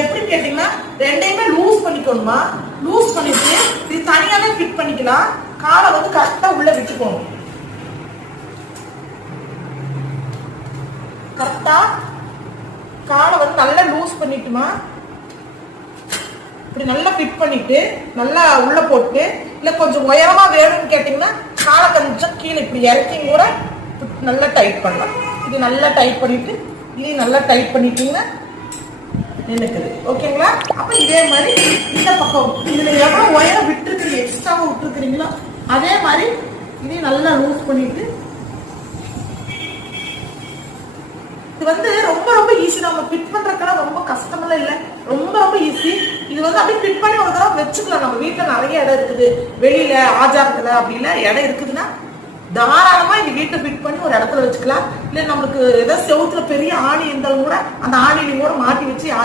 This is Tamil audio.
எப்படி கேட்டீங்கன்னா ரெண்டையுமே லூஸ் பண்ணிக்கணுமா. லூஸ் பண்ணிட்டு இது தனியாவே ஃபிட் பண்ணிக்கலாம். காலை வந்து கரெக்டா உள்ள விட்டுக்கணும். கரெக்டா காலை வந்து நல்லா லூஸ் பண்ணிட்டுமா இப்படி நல்லா ஃபிட் பண்ணிட்டு நல்லா உள்ள போட்டு, இல்ல கொஞ்சம் உயரமா வேணும்னு கேட்டீங்கன்னா காலை கொஞ்சம் கீழே இப்படி இறக்கி கூட நல்லா டைட் பண்ணலாம். இது நல்லா டைட் பண்ணிட்டு இதையும் நல்லா டைட் பண்ணிட்டீங்கன்னா நினைக்குது. ஓகேங்களா? அப்ப இதே மாதிரி இந்த பக்கம் இதுல எவ்வளவு உயரம் விட்டுருக்கீங்க, எக்ஸ்ட்ராவா விட்டுருக்கிறீங்களோ அதே மாதிரி இதையும் நல்லா லூஸ் பண்ணிட்டு, இது வந்து ரொம்ப ரொம்ப ஈஸி. நம்ம ஃபிட் பண்றதுக்கெல்லாம் ரொம்ப கஷ்டமெல்லாம் இல்லை, ரொம்ப ரொம்ப ஈஸி. இது வந்து அப்படியே ஃபிட் பண்ணி ஒரு தடவை வச்சுக்கலாம். நம்ம வீட்டுல நிறைய இடம் இருக்குது, வெளியில ஆச்சாரத்துல அப்படின்னா இடம் இருக்குதுன்னா தாராளமா இந்த வீட்டை ஃபிட் பண்ணி ஒரு இடத்துல வச்சுக்கலாம். இல்ல நம்மளுக்கு ஏதாவது செவுத்துல பெரிய ஆணி இருந்தாலும் கூட அந்த ஆணிலையும் கூட மாட்டி வச்சு